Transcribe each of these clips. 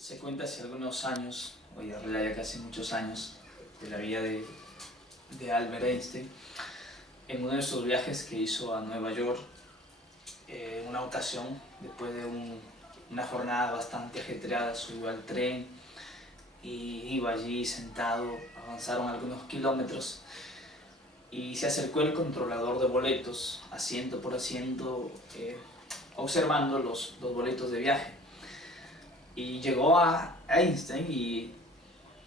Se cuenta hace algunos años, o en realidad ya casi muchos años, de la vida de Albert Einstein, en uno de sus viajes que hizo a Nueva York, en una ocasión, después de una jornada bastante ajetreada, subió al tren y iba allí sentado. Avanzaron algunos kilómetros y se acercó el controlador de boletos, asiento por asiento, observando los boletos de viaje. Y llegó a Einstein y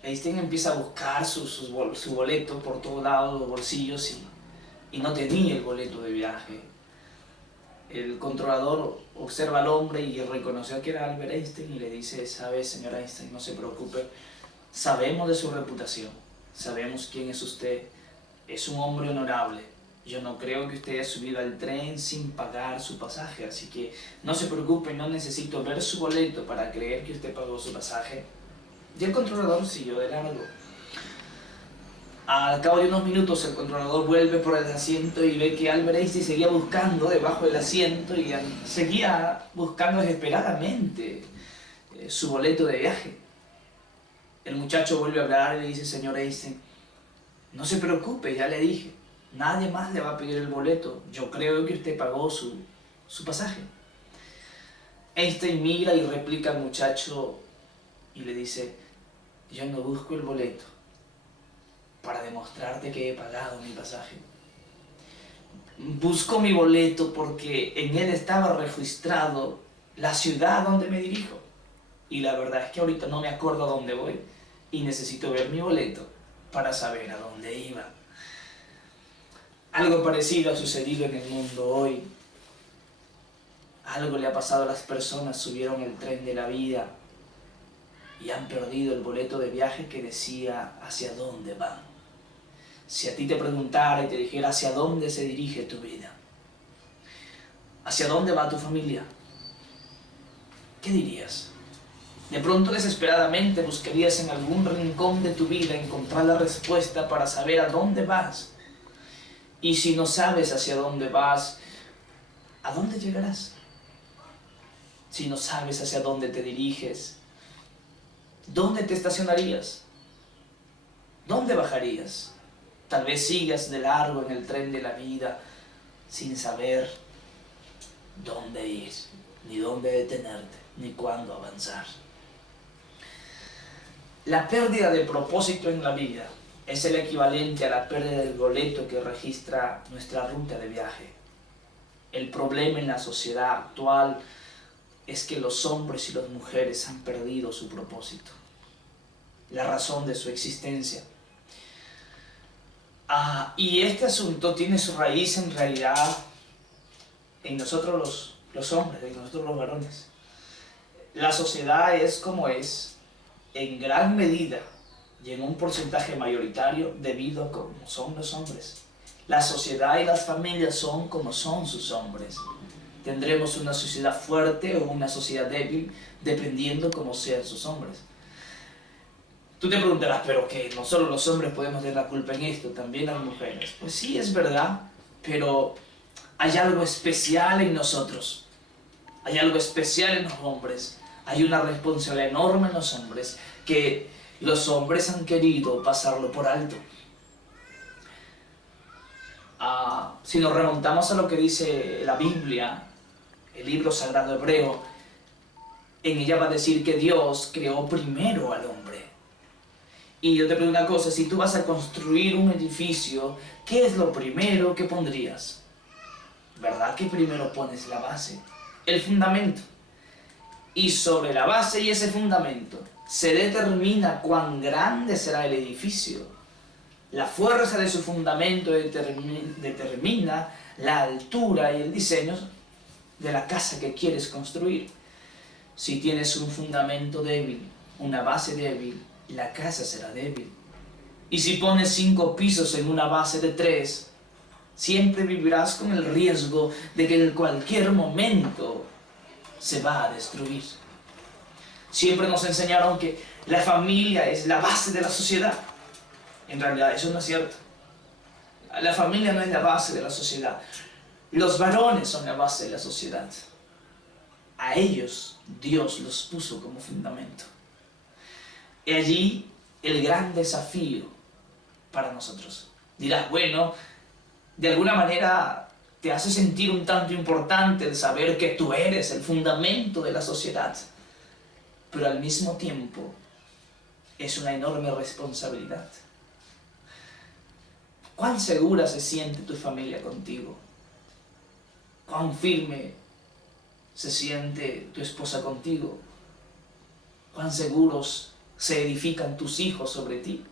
Einstein empieza a buscar su boleto por todos lados, los bolsillos, y no tenía el boleto de viaje. El controlador observa al hombre y reconoció que era Albert Einstein y le dice: "Sabe, señor Einstein, no se preocupe, sabemos de su reputación, sabemos quién es usted, es un hombre honorable. Yo no creo que usted haya subido al tren sin pagar su pasaje, así que no se preocupe, no necesito ver su boleto para creer que usted pagó su pasaje". Y el controlador siguió de largo. Al cabo de unos minutos el controlador vuelve por el asiento y ve que Albert Einstein seguía buscando debajo del asiento y seguía buscando desesperadamente su boleto de viaje. El muchacho vuelve a hablar y le dice: "Señor Einstein, no se preocupe, ya le dije, nadie más le va a pedir el boleto, yo creo que usted pagó su pasaje". Einstein mira y replica al muchacho y le dice: "Yo no busco el boleto para demostrarte que he pagado mi pasaje. Busco mi boleto porque en él estaba registrado la ciudad donde me dirijo. Y la verdad es que ahorita no me acuerdo a dónde voy y necesito ver mi boleto para saber a dónde iba". Algo parecido ha sucedido en el mundo hoy. Algo le ha pasado a las personas, subieron el tren de la vida y han perdido el boleto de viaje que decía hacia dónde van. Si a ti te preguntara y te dijera hacia dónde se dirige tu vida, hacia dónde va tu familia, ¿qué dirías? De pronto desesperadamente buscarías en algún rincón de tu vida encontrar la respuesta para saber a dónde vas. Y si no sabes hacia dónde vas, ¿a dónde llegarás? Si no sabes hacia dónde te diriges, ¿dónde te estacionarías? ¿Dónde bajarías? Tal vez sigas de largo en el tren de la vida sin saber dónde ir, ni dónde detenerte, ni cuándo avanzar. La pérdida de propósito en la vida es el equivalente a la pérdida del boleto que registra nuestra ruta de viaje. El problema en la sociedad actual es que los hombres y las mujeres han perdido su propósito, la razón de su existencia. Y este asunto tiene su raíz en realidad en nosotros los hombres, en nosotros los varones. La sociedad es como es en gran medida y en un porcentaje mayoritario debido a cómo son los hombres. La sociedad y las familias son como son sus hombres. Tendremos una sociedad fuerte o una sociedad débil dependiendo cómo sean sus hombres. Tú te preguntarás: ¿pero qué? ¿No solo los hombres podemos tener la culpa en esto, también las mujeres? Pues sí, es verdad, pero hay algo especial en nosotros. Hay algo especial en los hombres. Hay una responsabilidad enorme en los hombres que los hombres han querido pasarlo por alto. Si nos remontamos a lo que dice la Biblia, el libro sagrado hebreo, en ella va a decir que Dios creó primero al hombre. Y yo te pregunto una cosa: si tú vas a construir un edificio, ¿qué es lo primero que pondrías? ¿Verdad que primero pones la base, el fundamento? Y sobre la base y ese fundamento se determina cuán grande será el edificio. La fuerza de su fundamento determina la altura y el diseño de la casa que quieres construir. Si tienes un fundamento débil, una base débil, la casa será débil. Y si pones 5 pisos en una base de 3, siempre vivirás con el riesgo de que en cualquier momento se va a destruir. Siempre nos enseñaron que la familia es la base de la sociedad. En realidad eso no es cierto. La familia no es la base de la sociedad. Los varones son la base de la sociedad. A ellos Dios los puso como fundamento. Y allí el gran desafío para nosotros. Dirás, bueno, de alguna manera te hace sentir un tanto importante el saber que tú eres el fundamento de la sociedad, pero al mismo tiempo es una enorme responsabilidad. ¿Cuán segura se siente tu familia contigo? ¿Cuán firme se siente tu esposa contigo? ¿Cuán seguros se edifican tus hijos sobre ti?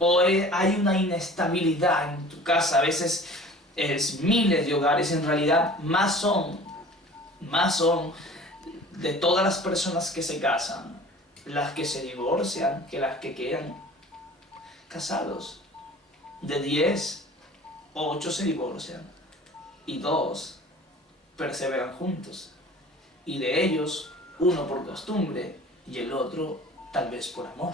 ¿O hay una inestabilidad en tu casa? A veces es miles de hogares, en realidad más son de todas las personas que se casan, las que se divorcian que las que quedan casados. De 10, 8 se divorcian y 2 perseveran juntos. Y de ellos, uno por costumbre y el otro tal vez por amor.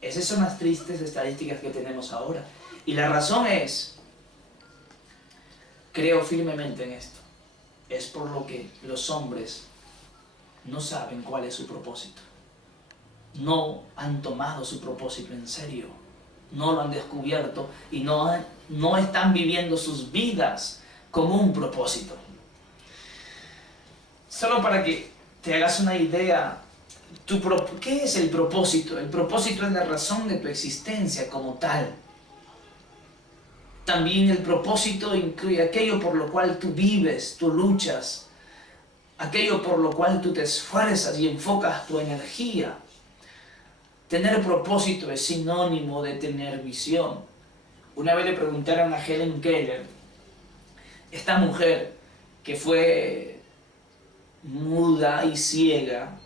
Esas son las tristes estadísticas que tenemos ahora. Y la razón es, creo firmemente en esto, es por lo que los hombres no saben cuál es su propósito. No han tomado su propósito en serio. No lo han descubierto y no están viviendo sus vidas como un propósito. Solo para que te hagas una idea, ¿qué es el propósito? El propósito es la razón de tu existencia como tal. También el propósito incluye aquello por lo cual tú vives, tú luchas, aquello por lo cual tú te esfuerzas y enfocas tu energía. Tener propósito es sinónimo de tener visión. Una vez le preguntaron a Helen Keller, esta mujer que fue muda y ciega,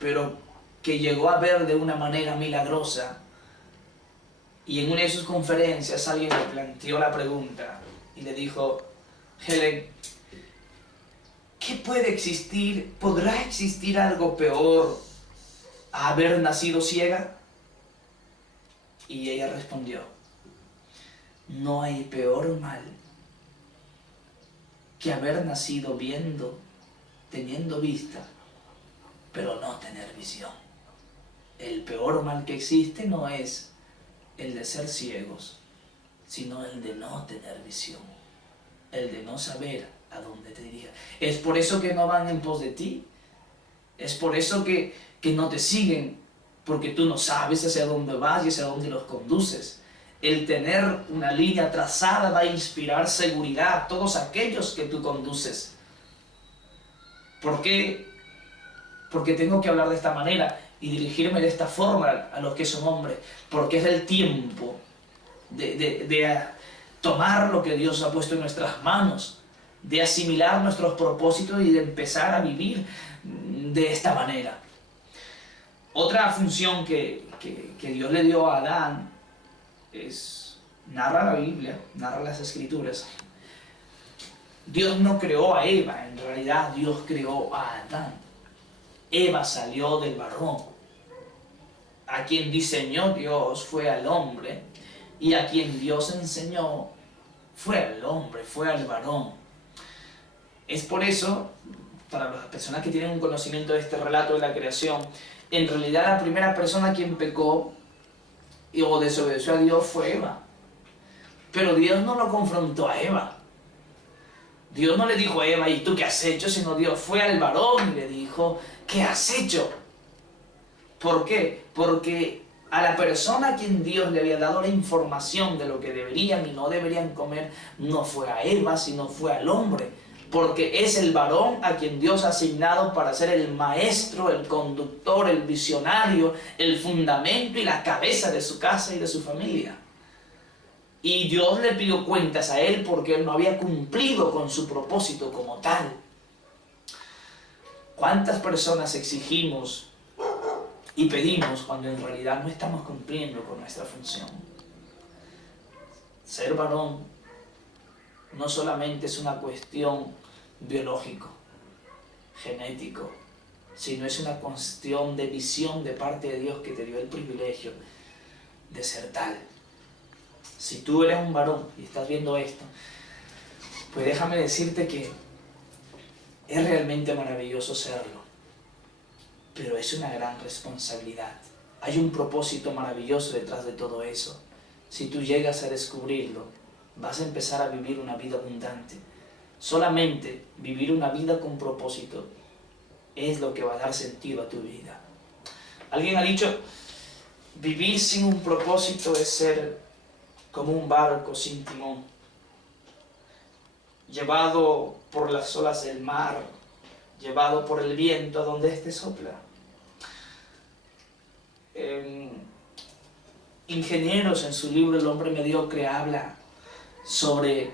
pero que llegó a ver de una manera milagrosa, y en una de sus conferencias alguien le planteó la pregunta y le dijo, Helen, ¿qué puede existir? ¿Podrá existir algo peor a haber nacido ciega? Y ella respondió, no hay peor mal que haber nacido viendo, teniendo vista, pero no tener visión. El peor mal que existe no es el de ser ciegos, sino el de no tener visión, el de no saber a dónde te dirijas. Es por eso que no van en pos de ti, es por eso que no te siguen, porque tú no sabes hacia dónde vas y hacia dónde los conduces. El tener una línea trazada va a inspirar seguridad a todos aquellos que tú conduces. ¿Por qué? Porque tengo que hablar de esta manera y dirigirme de esta forma a los que son hombres, porque es el tiempo de tomar lo que Dios ha puesto en nuestras manos, de asimilar nuestros propósitos y de empezar a vivir de esta manera. Otra función que Dios le dio a Adán narra la Biblia, narra las Escrituras. Dios no creó a Eva, en realidad Dios creó a Adán. Eva salió del varón. A quien diseñó Dios fue al hombre, y a quien Dios enseñó fue al hombre, fue al varón. Es por eso, para las personas que tienen un conocimiento de este relato de la creación, en realidad la primera persona quien pecó o desobedeció a Dios fue Eva. Pero Dios no lo confrontó a Eva. Dios no le dijo a Eva, ¿y tú qué has hecho? Sino Dios fue al varón y le dijo, ¿qué has hecho? ¿Por qué? Porque a la persona a quien Dios le había dado la información de lo que deberían y no deberían comer, no fue a Eva, sino fue al hombre. Porque es el varón a quien Dios ha asignado para ser el maestro, el conductor, el visionario, el fundamento y la cabeza de su casa y de su familia. Y Dios le pidió cuentas a él porque él no había cumplido con su propósito como tal. ¿Cuántas personas exigimos y pedimos cuando en realidad no estamos cumpliendo con nuestra función? Ser varón no solamente es una cuestión biológico, genético, sino es una cuestión de visión de parte de Dios que te dio el privilegio de ser tal. Si tú eres un varón y estás viendo esto, pues déjame decirte que es realmente maravilloso serlo. pero es una gran responsabilidad. Hay un propósito maravilloso detrás de todo eso. Si tú llegas a descubrirlo, vas a empezar a vivir una vida abundante. Solamente vivir una vida con propósito es lo que va a dar sentido a tu vida. Alguien ha dicho, vivir sin un propósito es ser como un barco sin timón, llevado por las olas del mar, llevado por el viento a donde éste sopla. Ingenieros en su libro El hombre mediocre habla sobre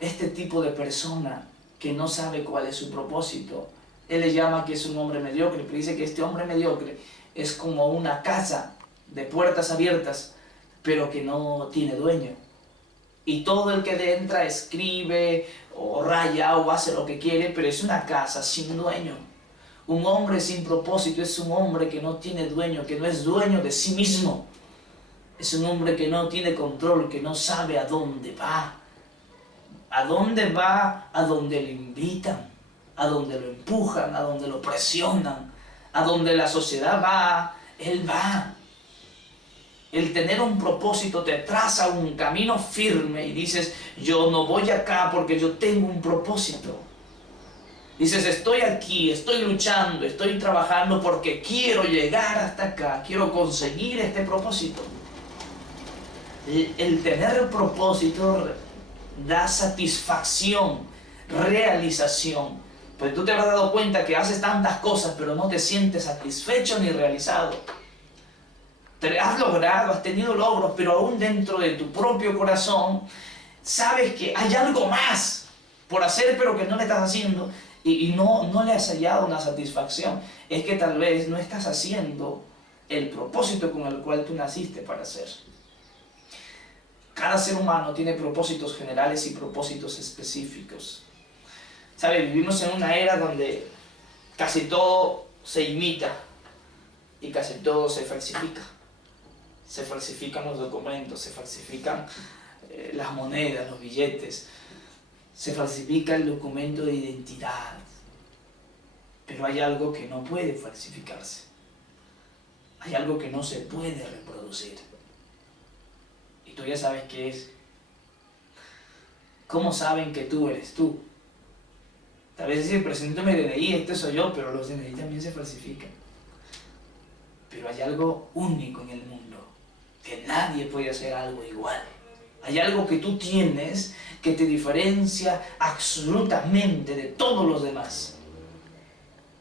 este tipo de persona que no sabe cuál es su propósito. Él le llama que es un hombre mediocre, pero dice que este hombre mediocre es como una casa de puertas abiertas, pero que no tiene dueño. Y todo el que entra escribe o raya o hace lo que quiere, pero es una casa sin dueño. Un hombre sin propósito es un hombre que no tiene dueño, que no es dueño de sí mismo. Es un hombre que no tiene control, que no sabe a dónde va. ¿A dónde va? A donde le invitan, a donde lo empujan, a donde lo presionan, a donde la sociedad va, él va. El tener un propósito te traza un camino firme y dices, yo no voy acá porque yo tengo un propósito. Dices, estoy aquí, estoy luchando, estoy trabajando porque quiero llegar hasta acá, quiero conseguir este propósito. El tener propósito da satisfacción, realización. Pues tú te habrás dado cuenta que haces tantas cosas, pero no te sientes satisfecho ni realizado. Te has logrado, has tenido logros, pero aún dentro de tu propio corazón sabes que hay algo más por hacer, pero que no le estás haciendo y no le has hallado una satisfacción. Es que tal vez no estás haciendo el propósito con el cual tú naciste para hacer. Cada ser humano tiene propósitos generales y propósitos específicos. ¿Sabe? Vivimos en una era donde casi todo se imita y casi todo se falsifica. Se falsifican los documentos, se falsifican las monedas, los billetes, se falsifica el documento de identidad. Pero hay algo que no puede falsificarse. Hay algo que no se puede reproducir. Y tú ya sabes qué es. ¿Cómo saben que tú eres tú? Tal vez decir, presento mi DNI, este soy yo, pero los DNI también se falsifican. Pero hay algo único en el mundo, que nadie puede hacer algo igual. Hay algo que tú tienes que te diferencia absolutamente de todos los demás.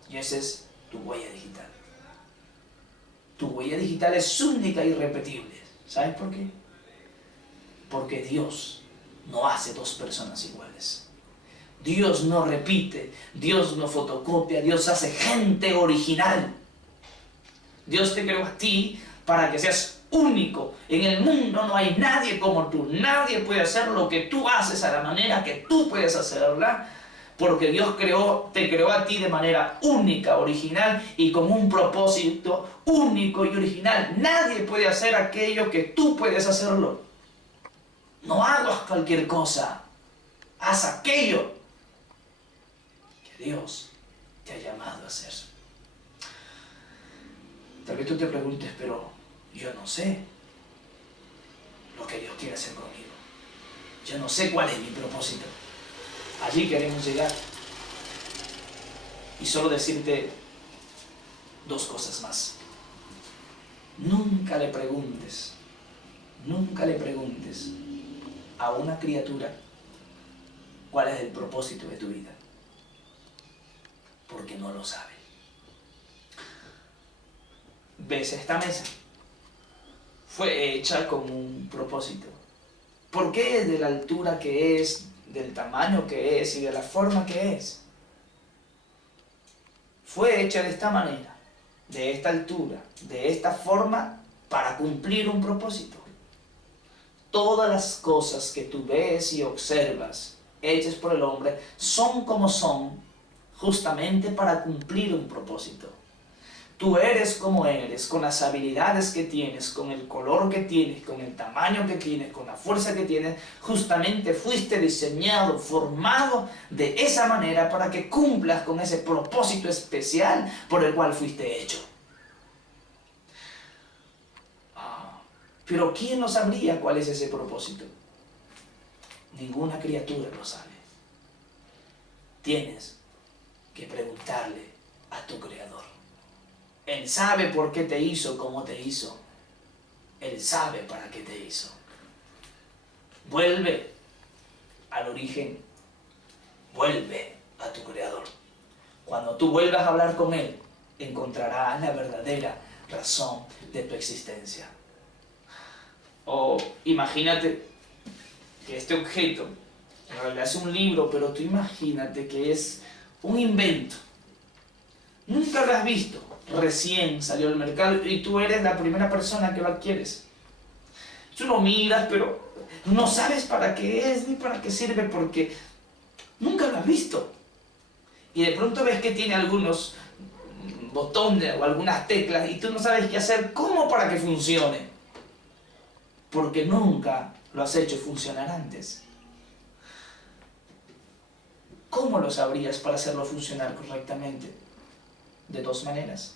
Y esa es tu huella digital. Tu huella digital es única e irrepetible. ¿Sabes por qué? Porque Dios no hace dos personas iguales. Dios no repite, Dios no fotocopia, Dios hace gente original. Dios te creó a ti para que seas único. En el mundo no hay nadie como tú. Nadie puede hacer lo que tú haces a la manera que tú puedes hacerla, porque Dios te creó a ti de manera única, original y con un propósito único y original. Nadie puede hacer aquello que tú puedes hacerlo. No hagas cualquier cosa. Haz aquello que Dios te ha llamado a hacer. Tal vez tú te preguntes, pero yo no sé lo que Dios quiere hacer conmigo. Yo no sé cuál es mi propósito. Allí queremos llegar. Y solo decirte dos cosas más. Nunca le preguntes a una criatura cuál es el propósito de tu vida, porque no lo sabe. ¿Ves esta mesa? Fue hecha con un propósito. ¿Por qué es de la altura que es, del tamaño que es y de la forma que es? Fue hecha de esta manera, de esta altura, de esta forma, para cumplir un propósito. Todas las cosas que tú ves y observas, hechas por el hombre, son como son, justamente para cumplir un propósito. Tú eres como eres, con las habilidades que tienes, con el color que tienes, con el tamaño que tienes, con la fuerza que tienes. Justamente fuiste diseñado, formado de esa manera para que cumplas con ese propósito especial por el cual fuiste hecho. Pero ¿quién no sabría cuál es ese propósito? Ninguna criatura lo sabe. Tienes que preguntarle a tu Creador. Él sabe por qué te hizo como te hizo. Él sabe para qué te hizo. Vuelve al origen. Vuelve a tu Creador. Cuando tú vuelvas a hablar con Él, encontrarás la verdadera razón de tu existencia. O imagínate que este objeto en realidad es un libro, pero tú imagínate que es un invento. Nunca lo has visto. Recién salió al mercado y tú eres la primera persona que lo adquieres. Tú lo miras, pero no sabes para qué es ni para qué sirve porque nunca lo has visto. Y de pronto ves que tiene algunos botones o algunas teclas y tú no sabes qué hacer, cómo para que funcione. Porque nunca lo has hecho funcionar antes. ¿Cómo lo sabrías para hacerlo funcionar correctamente? De dos maneras.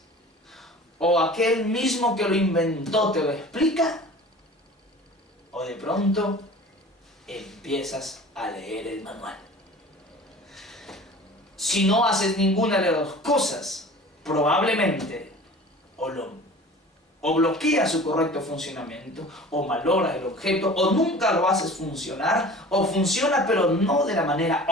O aquel mismo que lo inventó te lo explica, o de pronto empiezas a leer el manual. Si no haces ninguna de las dos cosas, probablemente o bloqueas su correcto funcionamiento, o maloras el objeto, o nunca lo haces funcionar, o funciona pero no de la manera